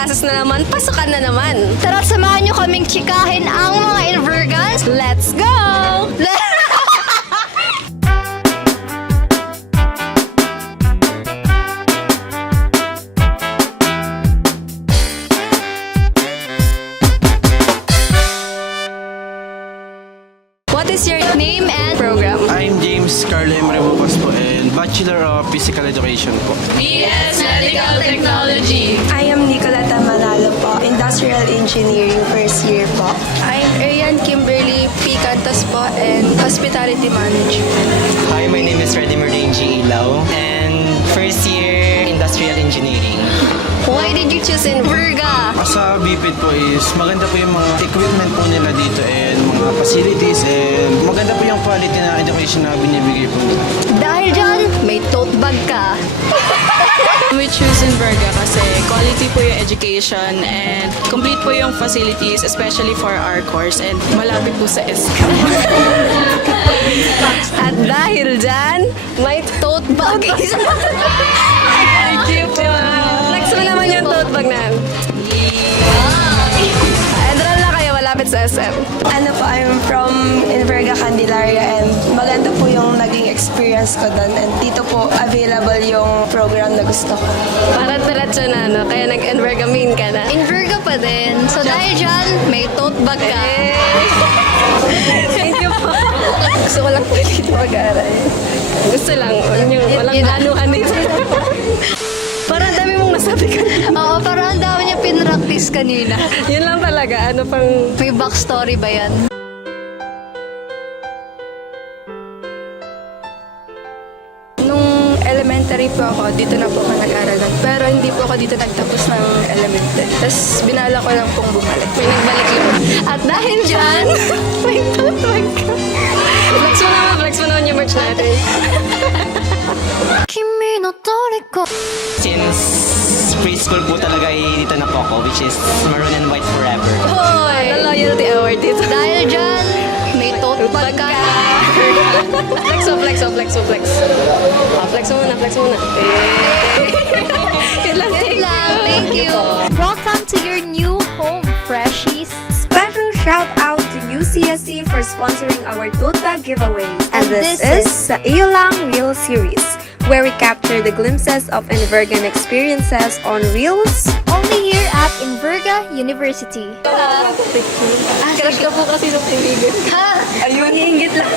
classes na naman, pasukan na naman. Tara, samahan nyo kaming chikahin ang mga Invergans. Let's go! What is your name and program? I'm James Carlo M. Rebucas po and Bachelor of Physical Education po. BS Medical Technology. I am Nicoleta Manalo po, Industrial Engineering first year po. I'm Arian Kimberly P. Cantas po and Hospitality Management. Hi, my name is Reddy Merdangi Ilaw and first year Industrial Engineering. Why did you choose Inverga? Sa BPID po is maganda po yung mga equipment po nila dito and mga facilities and maganda po yung quality na education na binibigay po nila. Dahil dyan, may tote bag ka. We choose Inverga kasi quality po yung education and complete po yung facilities, especially for our course, and malapit po sa SK. At dahil dyan, may tote bag. Thank you po. Flex mo naman yung tote bag na. Enroll na kayo, malapit sa SM. Ano po, I'm from Inverga Candelaria and maganda po yung naging experience ko doon and dito po available yung program na gusto ko. Para diretso na, no? Kaya nag-Inverga main ka na. Inverga pa din. So dahil dyan, may tote bag ka. Thank you po. Gusto ko lang po dito mag-aaral. Gusto lang, walang anuhan dito. Parang dami mong nasabi ka. Oo, parang ang dami niya pinractice kanina. Yun lang talaga, ano pang... May backstory ba yan? Nung elementary po ako, dito na po ako nag-aaralan. Pero hindi po ako dito nagtapos ng elementary. Tapos binala ko lang pong bumalik. May nagbalik yun. At dahil dyan, may tote bag ka. Flex mo naman yung merch natin. Kimi no toriko. Since preschool po talaga dito na po ako, which is Maroon and White Forever. Hoy! Ang loyalty award dito. Dahil dyan, may tote bag ka. Flex mo, flex mo, flex mo, flex. Flex mo muna, flex mo muna. Yun lang. Yun lang, thank you. Welcome to your new home, Freshies. Special shout out to UCSC for sponsoring our tote bag giveaways. And this is the Iyo Lang Reel series, where we capture the glimpses of Invergan experiences on reels. Only here at Inverga University. Crush ka po kasi ng kaibigan. Ha? Ayun, hiingit lang.